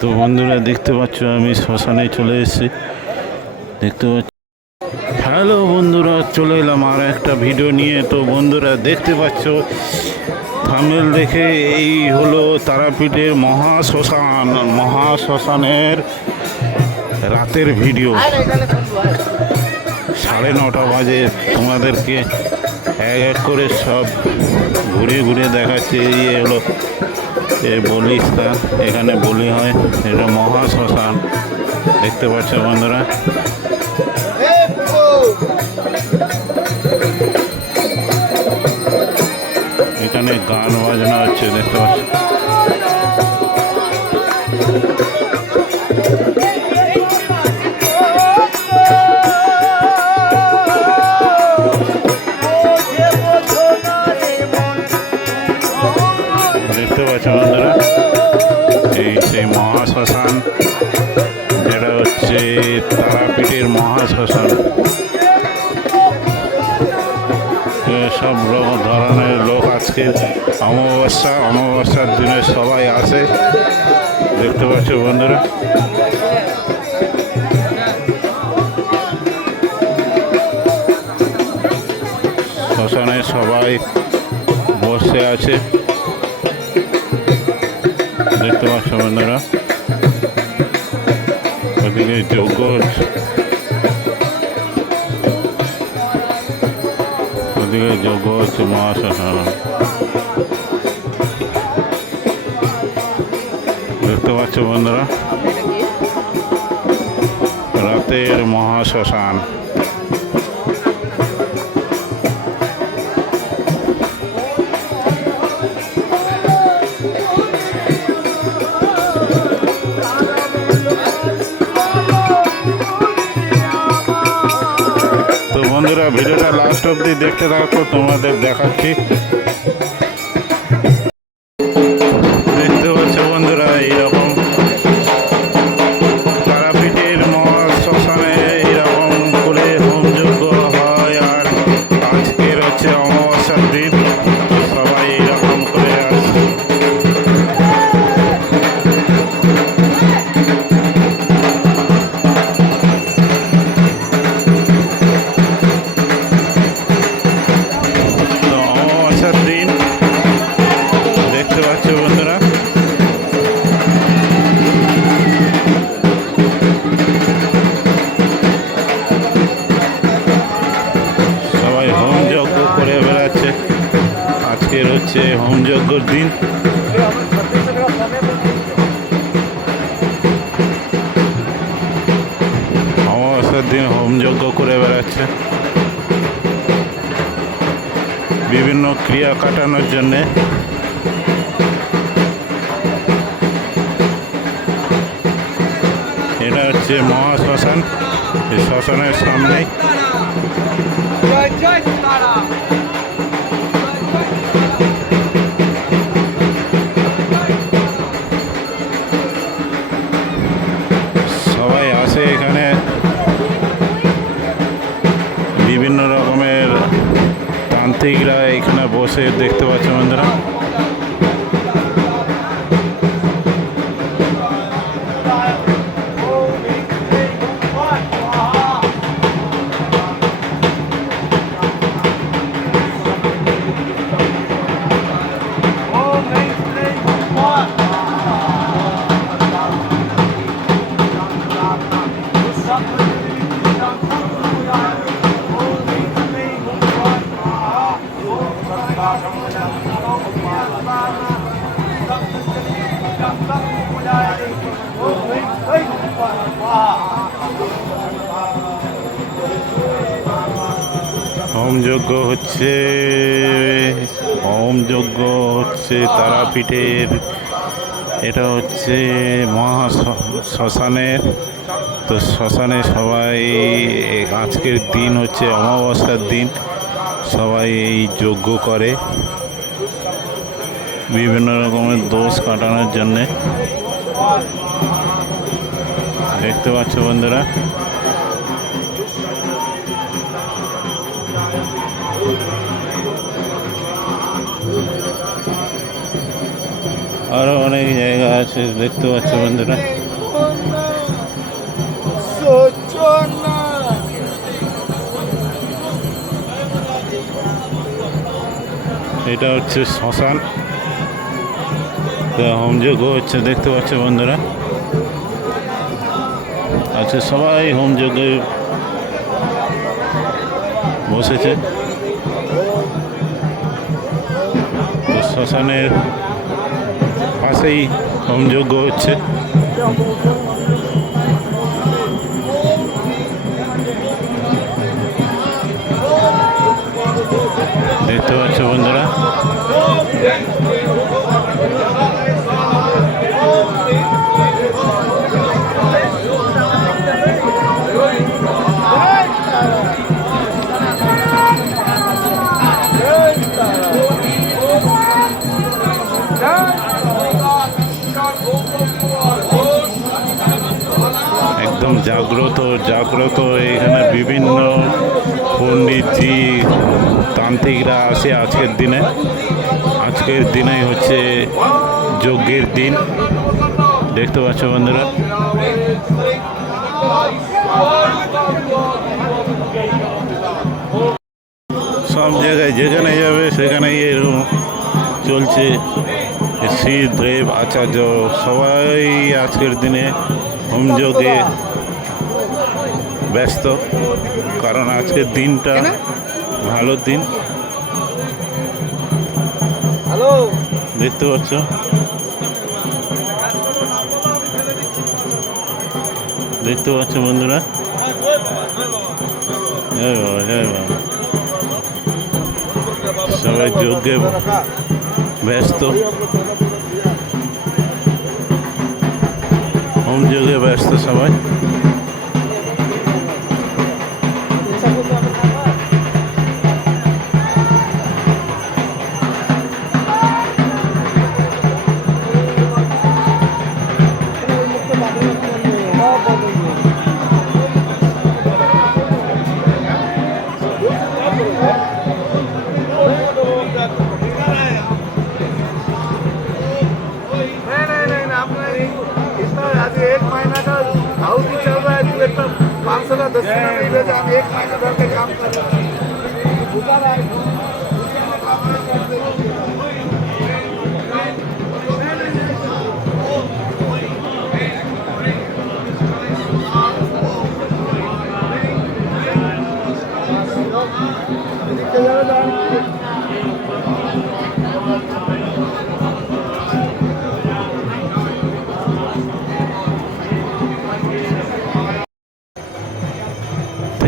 তো বন্ধুরা দেখতে পাচ্ছ আমি শ্মশানে চলে এসেছি। দেখতে পাচ্ছ, হ্যালো বন্ধুরা, চলে এলাম আর একটা ভিডিও নিয়ে। তো বন্ধুরা দেখতে পাচ্ছ থাম্বনেল দেখে, এই হলো তারাপীঠের মহাশ্মশানের রাতের ভিডিও। 9:30 বাজে। তোমাদেরকে এক এক করে সব ঘুরিয়ে ঘুরিয়ে দেখাচ্ছে। এই হলো বলিস্থান, এখানে বলি হয়, এটা মহাশ্মশান। দেখতে পাচ্ছ বন্ধুরা, এখানে গান বাজনা হচ্ছে, দেখতে পাচ্ছ। দেখতে পাচ্ছ বন্ধুরা, এই সেই মহাশ্মশান, যেটা হচ্ছে তারাপীঠের মহাশ্মশান। সব ধরনের লোক আজকে অমাবস্যার দিনে সবাই আসে। দেখতে পাচ্ছ বন্ধুরা, শ্মশানে সবাই বসে আছে। দেখতে পাচ্ছ বন্ধুরা, ওদিকে যজ্ঞ হচ্ছে, ওদিকে যজ্ঞ হচ্ছে মহাশ্মশান। দেখতে পাচ্ছ বন্ধুরা, রাতের মহাশ্মশান। তো বন্ধুরা ভিডিওটা লাস্ট অবধি দেখতে থাকো, তোমাদের দেখাচ্ছি। দেখতে পাচ্ছ বন্ধুরা, এইরকম তারাপীঠের মহাশ্মশানে এইরকম করে হোমযজ্ঞ হয়। আর আজকের হচ্ছে অমাবস্যার দিন, সবাই এইরকম করে আসে। দেখতে পাচ্ছ বন্ধুরা, সবাই হোমযজ্ঞ করে বেড়াচ্ছে। আজকের হচ্ছে হোমযজ্ঞর দিন। অমাবস্যার দিন হোমযজ্ঞ করে বেড়াচ্ছে, বিভিন্ন ক্রিয়া কাটানোর জন্যে। এটা হচ্ছে মহাশ্মশান, এই শ্মশানের সামনেই। সবাই আসে এখানে, বিভিন্ন রকমের তান্ত্রিকরা এখানে বসে। দেখতে পাচ্ছ বন্ধুরা, হোমযজ্ঞ হচ্ছে তারাপীঠের। এটা হচ্ছে মহাশ্মশানের। তো শ্মশানে সবাই, আজকের দিন হচ্ছে অমাবস্যার দিন, সবাই এই যজ্ঞ করে বিভিন্ন রকমের দোষ কাটানোর জন্যে। দেখতে পাচ্ছ বন্ধুরা, আরো অনেক জায়গা আছে দেখতে পাচ্ছ বন্ধুরা। এটা হচ্ছে শ্মশান, হোমযজ্ঞ হচ্ছে দেখতে পাচ্ছ বন্ধুরা। আচ্ছা, সবাই হোমযজ্ঞে বসেছে। তো শ্মশানের পাশেই হোমযজ্ঞ হচ্ছে। দেখতে পাচ্ছ বন্ধুরা। একদম জাগ্রত জাগ্রত এখানে বিভিন্ন পণ্ডিতজি তান্ত্রিকরা আসে আজকের দিনে। আজকের দিনেই হচ্ছে যজ্ঞের দিন, দেখতে পাচ্ছ বন্ধুরা। সব জায়গায় যেখানে যাবে সেখানেই এরকম চলছে। শ্রী দেব আচার্য সবাই আজকের দিনে হোমযজ্ঞে ব্যস্ত, কারণ আজকের দিনটা ভালো দিন। দেখতে পাচ্ছ দেখতে পাচ্ছ বন্ধুরা। জয় বাবা, জয় বাবা। সবাই যজ্ঞে ব্যস্ত, হোমযজ্ঞে ব্যস্ত সবাই। एक महीना का हाउस ही चल रहा है, तू एकदम 500 का 10 नहीं भेजा, हम एक महीना भर के काम कर रहे हैं।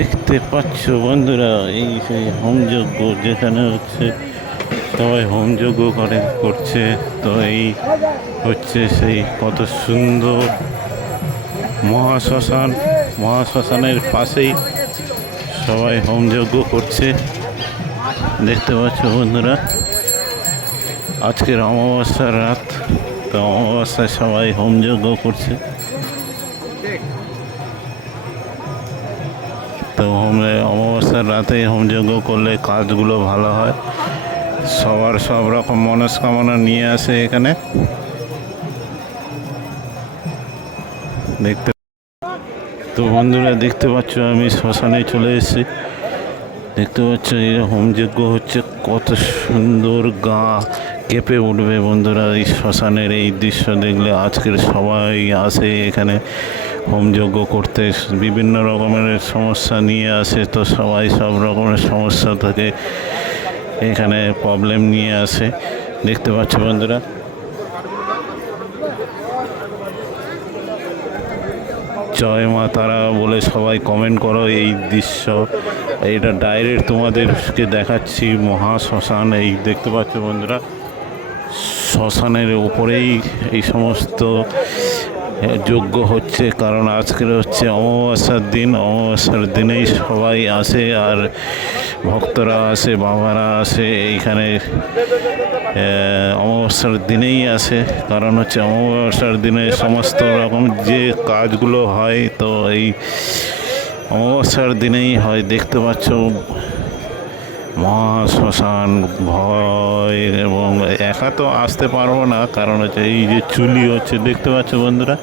দেখতে পাচ্ছ বন্ধুরা, এই সেই হোমযজ্ঞ যেখানে হচ্ছে সবাই হোমযজ্ঞ করছে। তো এই হচ্ছে সেই কত সুন্দর মহাশ্মশান, মহাশ্মশানের পাশেই সবাই হোমযজ্ঞ করছে দেখতে পাচ্ছ বন্ধুরা। আজকের অমাবস্যার রাত, তো অমাবস্যায় সবাই হোমযজ্ঞ করছে। তো অমাবস্যার রাতে হোমযজ্ঞ করলে কাজগুলো ভালো হয়, সবার সব রকম মনস্কামনা নিয়ে আসে এখানে। দেখতে তো বন্ধুরা দেখতে পাচ্ছ আমি শ্মশানে চলে এসেছি। দেখতে পাচ্ছ এই হোমযজ্ঞ হচ্ছে, কত সুন্দর, গা কেঁপে উঠবে বন্ধুরা এই শ্মশানের এই দৃশ্য দেখলে। আজকের সবাই আসে এখানে হোমযজ্ঞ করতে, বিভিন্ন রকমের সমস্যা নিয়ে আসে। তো সবাই সব রকমের সমস্যা থেকে এখানে প্রবলেম নিয়ে আসে, দেখতে পাচ্ছ বন্ধুরা। জয় মা তারা বলে সবাই কমেন্ট করো। এই দৃশ্য এটা ডাইরেক্ট তোমাদেরকে দেখাচ্ছি মহাশ্মশান। এই দেখতে পাচ্ছ বন্ধুরা, শ্মশানের উপরেই এই সমস্ত যজ্ঞ হচ্ছে, কারণ আজকের হচ্ছে অমাবস্যার দিন। অমাবস্যার দিনেই সবাই আসে, আর ভক্তরা আসে, বাবারা আসে এইখানে অমাবস্যার দিনেই আসে, কারণ হচ্ছে অমাবস্যার দিনে সমস্ত রকম যে কাজগুলো হয় তো এই অমাবস্যার দিনেই হয়। দেখতে পাচ্ছ মহাশ্মশান ভয়, এবং একা তো আসতে পারবো না, কারণ হচ্ছে এই যে চুলি হচ্ছে দেখতে পাচ্ছ বন্ধুরা,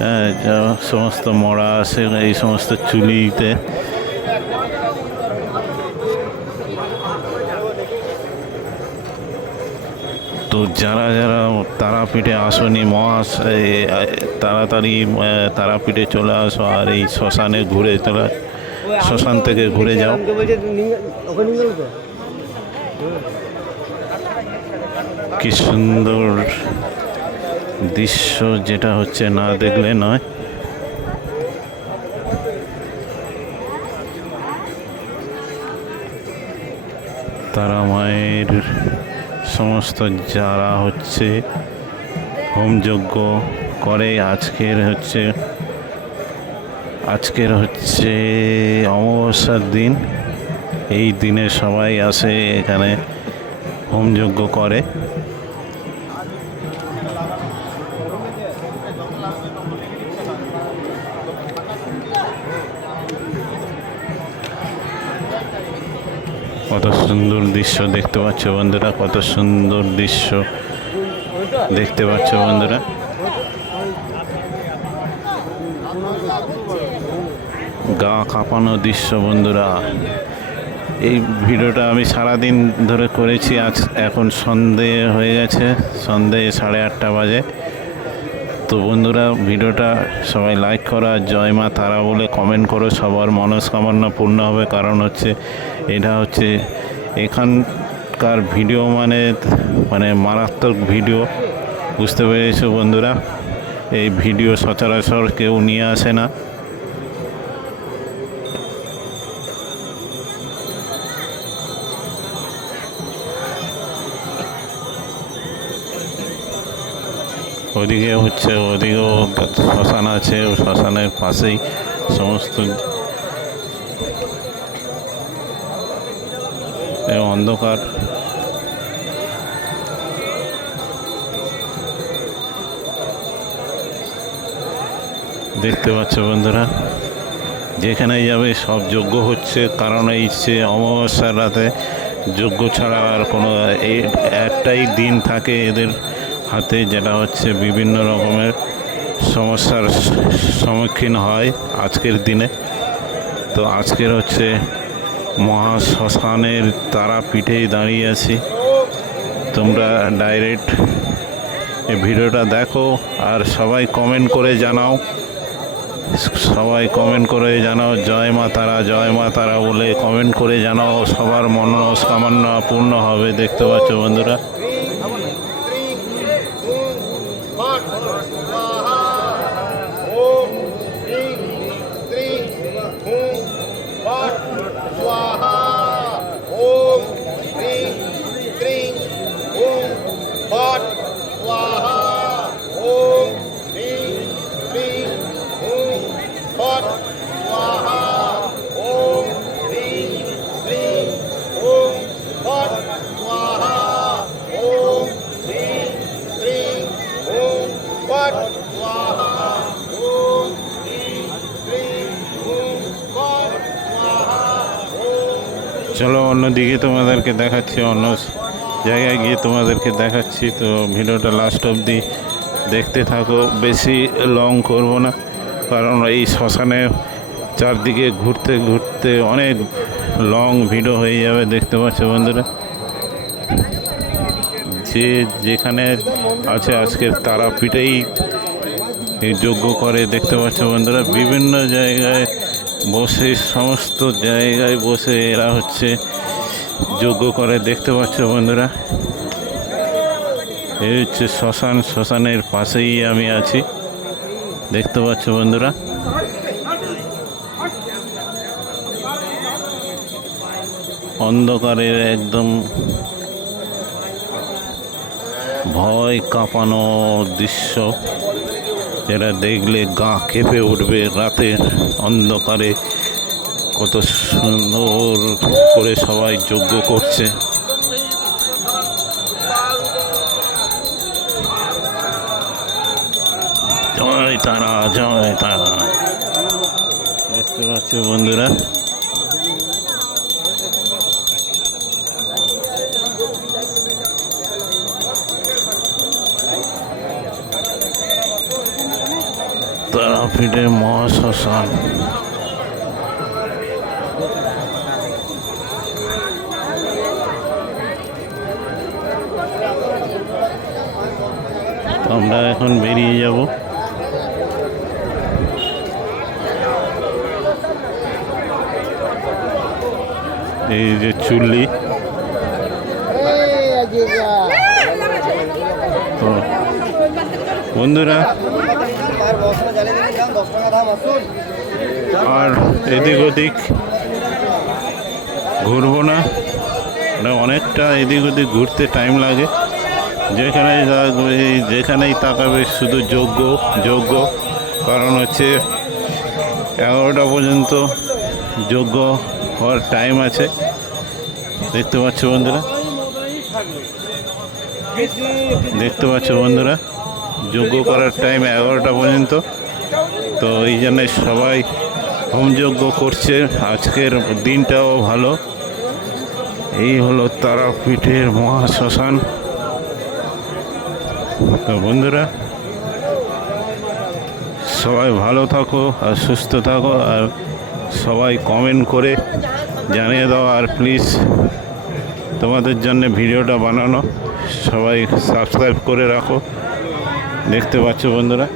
হ্যাঁ, যা সমস্ত মরা আছে এই সমস্ত চুলিতে। তো যারা যারা তারাপীঠে আসনি তাড়াতাড়ি তারাপীঠে চলে আসো, আর এই শ্মশানে ঘুরে চলে, শ্মশান থেকে ঘুরে যাও। কি সুন্দর দৃশ্য, যেটা হচ্ছে না দেখলে নয়। তারা মায়ের সমস্ত যারা হচ্ছে হোমযজ্ঞ করে, আজকের হচ্ছে অমাবস্যার দিন। এই দিনে সবাই আসে এখানে হোমযজ্ঞ করে। কত সুন্দর দৃশ্য দেখতে পাচ্ছ বন্ধুরা, কত সুন্দর দৃশ্য দেখতে পাচ্ছ বন্ধুরা। গা কাঁপানো দৃশ্য বন্ধুরা। এই ভিডিওটা আমি সারাদিন ধরে করেছি, আজ এখন সন্ধে হয়ে গেছে, সন্ধে 8:30 বাজে। তো বন্ধুরা, ভিডিওটা সবাই লাইক করো, আর জয় মা তারা বলে কমেন্ট করো, সবার মনস্কামনা পূর্ণ হবে। কারণ হচ্ছে এটা হচ্ছে এখানকার ভিডিও মানে মারাত্মক ভিডিও, বুঝতে পেরেছো বন্ধুরা। এই ভিডিও সচরাচর কেউ নিয়ে আসে না। ওদিকেও শ্মশান আছে, শ্মশানের পাশেই সমস্ত অন্ধকার। দেখতে পাচ্ছ বন্ধুরা, যেখানেই যাবে সব যজ্ঞ হচ্ছে, কারণ এই যে অমাবস্যার রাতে যজ্ঞ ছাড়া আর কোনো একটাই দিন থাকে এদের হাতে, যেটা হচ্ছে বিভিন্ন রকমের সমস্যার সম্মুখীন হয় আজকের দিনে। তো আজকের হচ্ছে মহাশ্মশানের তারাপীঠেই দাঁড়িয়ে আছি। তোমরা ডাইরেক্ট এই ভিডিওটা দেখো, আর সবাই কমেন্ট করে জানাও জয় মা তারা, জয় মা তারা বলে কমেন্ট করে জানাও, সবার মনস্কামনা পূর্ণ হবে। দেখতে পাচ্ছ বন্ধুরা, চলো অন্যদিকে তোমাদেরকে দেখাচ্ছি, অন্য জায়গায় গিয়ে তোমাদেরকে দেখাচ্ছি। তো ভিডিওটা লাস্ট অবধি দেখতে থাকো, বেশি লং করব না, কারণ এই শ্মশানে চারদিকে ঘুরতে ঘুরতে অনেক লং ভিডিও হয়ে যাবে। দেখতে পাচ্ছ বন্ধুরা, যে যেখানে আছে আজকের তারাপীঠেই যজ্ঞ করে। দেখতে পাচ্ছ বন্ধুরা, বিভিন্ন জায়গায় বসে, সমস্ত জায়গায় বসে এরা হচ্ছে যজ্ঞ করে। দেখতে পাচ্ছ বন্ধুরা, এই হচ্ছে শ্মশান, শ্মশানের পাশেই আমি আছি। দেখতে পাচ্ছ বন্ধুরা, অন্ধকারের একদম ভয় কাঁপানো দৃশ্য, যেটা দেখলে গা কেঁপে উঠবে। রাতের অন্ধকারে কত সুন্দর করে সবাই যজ্ঞ করছে। জয় তারা, জয় তারা। দেখতে পাচ্ছ বন্ধুরা, তারাপীঠের মহাশ্মশান। তো আমরা এখন বেরিয়ে যাব। এই যে চুল্লি, তো বন্ধুরা আর এদিক ওদিক ঘুরবো না, মানে অনেকটা এদিক ওদিক ঘুরতে টাইম লাগে। যেখানেই তাকাবে শুধু যোগ্য যোগ্য, কারণ হচ্ছে 11টা পর্যন্ত যোগ্য হওয়ার টাইম আছে। দেখতে পাচ্ছ বন্ধুরা, যোগ্য করার টাইম 11টা পর্যন্ত। তো এই জন্যে সবাই হোমযজ্ঞ করছে। আজকের দিনটাও ভালো। এই হলো তারাপীঠের মহাশ্মশান। তো বন্ধুরা সবাই ভালো থাকো আর সুস্থ থাকো, আর সবাই কমেন্ট করে জানিয়ে দাও। আর প্লিজ তোমাদের জন্য ভিডিওটা বানানো, সবাই সাবস্ক্রাইব করে রাখো। দেখতে পাচ্ছ বন্ধুরা,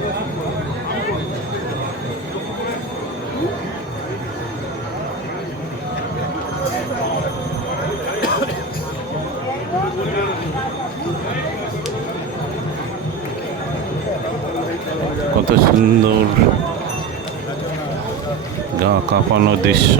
কত সুন্দর গা কাঁপানো দৃশ্য।